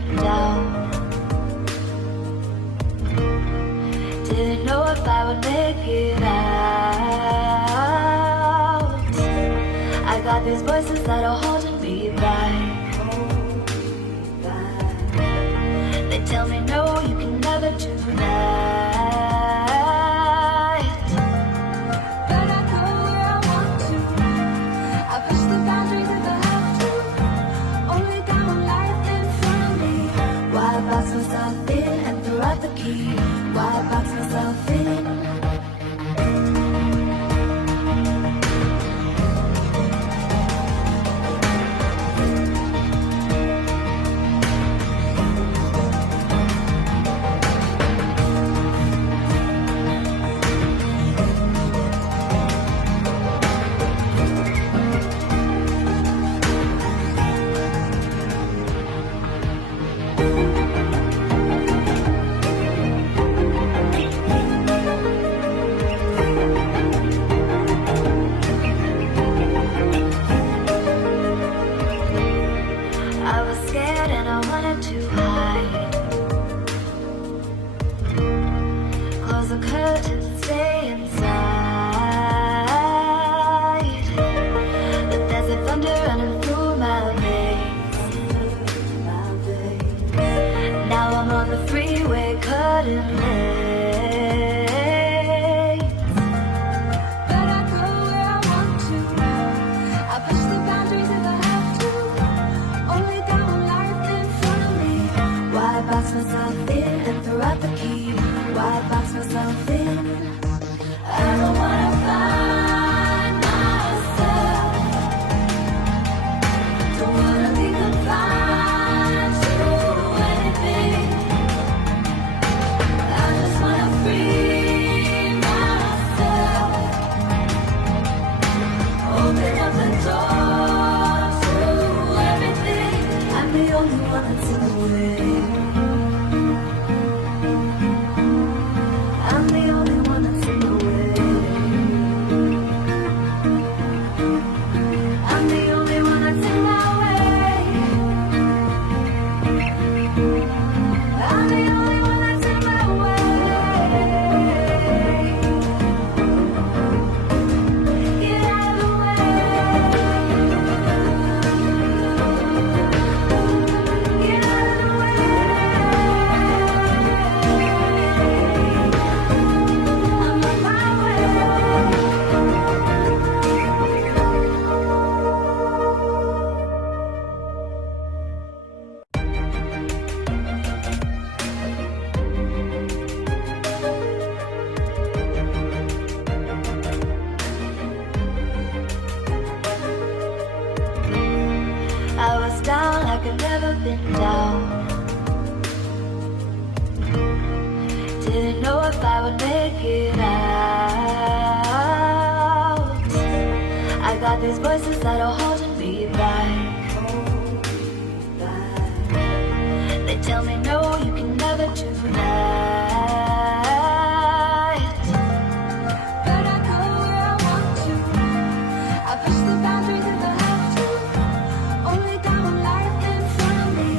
been down. Didn't know if I would make it out. I got these voices that are holding me back. They tell me no, you can never do that. But I go where I want to. I push the boundaries if I have to. Only got one life in front of me. Why box myself in and throw out the key? Why box myself in? I was scared and I wanted to hide. Close the curtains and stay inside. But there's a thunder running through my veins. Now I'm on the freeway cutting lanes. But I go where I want to. I push the boundaries if I have to. Only got one life in front of me. Why box myself in and throw out the key? Why box myself in? I don't wanna find myself. Don't wanna be confined to anything. I just wanna free myself. Open up the door to everything. I'm the only one that's in the way. I'm the only one that's in the way. I'm the only one that's in my way. I'm the only one that's in my way. Get out of the way. Get out of the way. I'm on my way. I was down like I'd never been down. Didn't know if I would make it out. I got these voices that are holding me back. They tell me no, you can never do that. But I go where I want to. I push the boundaries if I have to. Only got one life in front of me.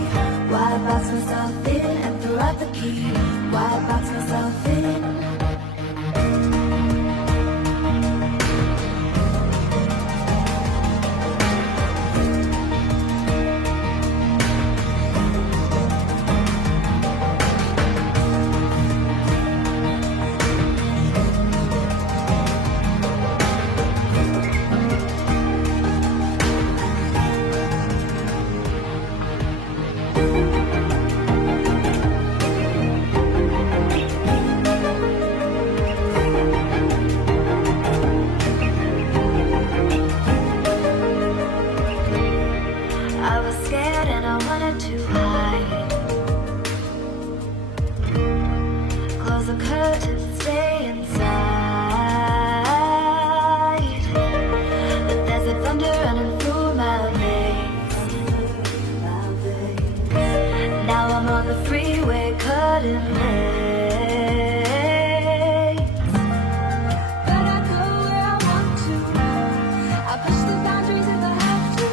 Why box myself in and throw out the key? Why box myself in? I was scared and I wanted to hide. Close the curtains and stay inside. But there's a thunder running through my veins. Now I'm on the freeway cutting lanes. But I go where I want to. I push the boundaries if I have to.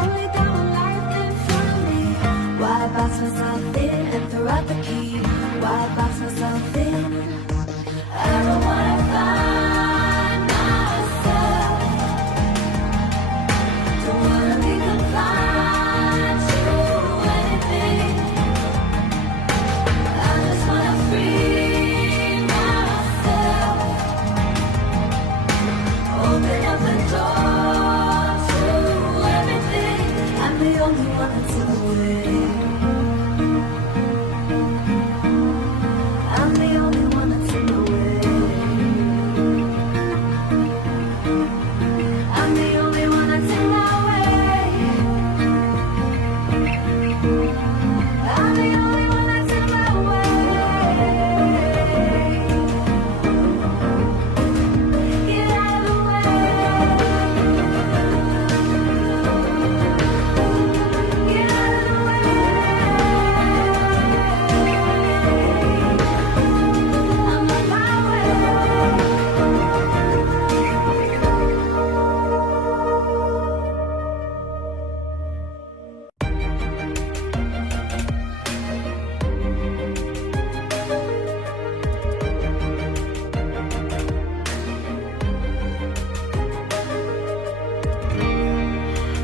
Only got one life in front of me. Why throw out the key. Why box myself in? I don't wanna find myself. Don't wanna be confined to anything. I just wanna free myself. Open up the door to everything. I'm the only one that's in the way. I'm the only one that's in the way. I'm the only one that's in my way. I'm the only one that's in my way. Get out of the way. Get out of the way. I'm on my way.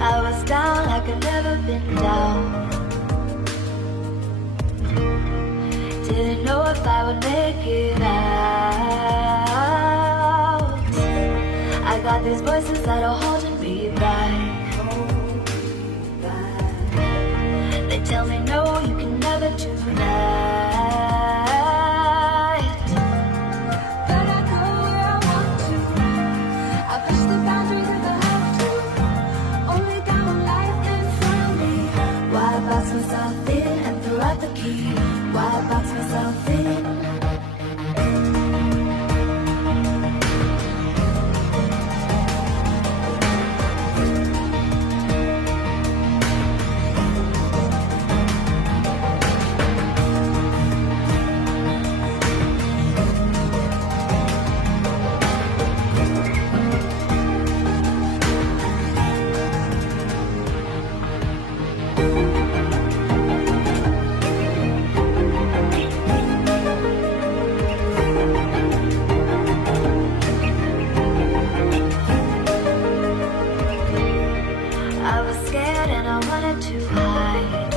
I was down like I've never been down. Didn't know if I would make it out. I got these voices that are holding me back. They tell me no, you can never do that. But I go where I want to. I push the boundaries if I have to. Only got one life in front of me. Why box myself in and throw out the key? Why box myself in? I was scared and I wanted to hide.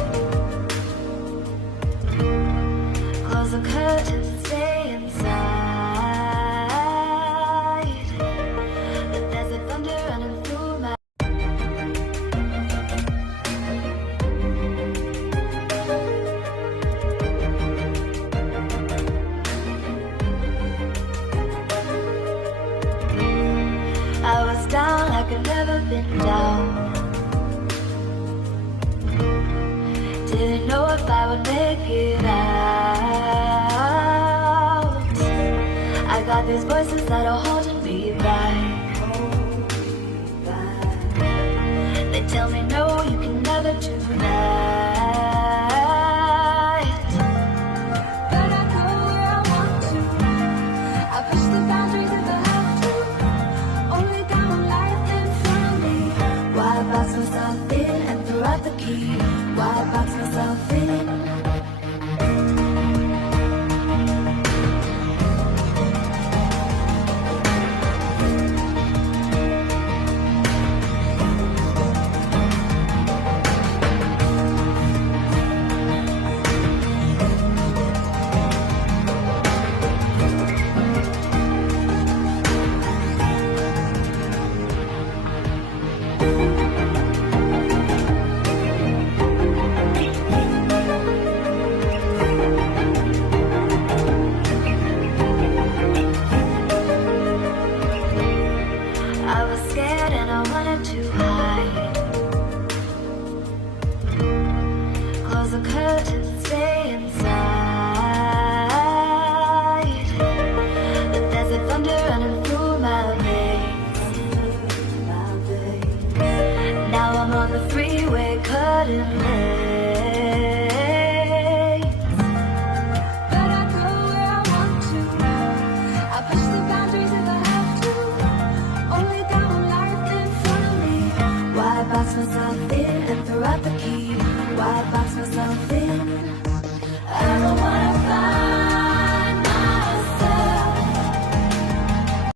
Close the curtains and stay inside. But there's a thunder running through my. I was down like I've never been down. Didn't know if I would make it out. I got these voices that are holding me back. They tell me no, you can never do that. But I go where I want to. I push the boundaries if I have to. Only got one life in front of me. Why box myself in and throw out the key? Why box myself in? I was scared and I wanted to hide. Close the curtains and stay inside. But there's a thunder running through my veins. Now I'm on the freeway cutting lanes. But I go where I want to. I push the boundaries if I have to. Only got one life in front of me. Why box myself in and throw out the key?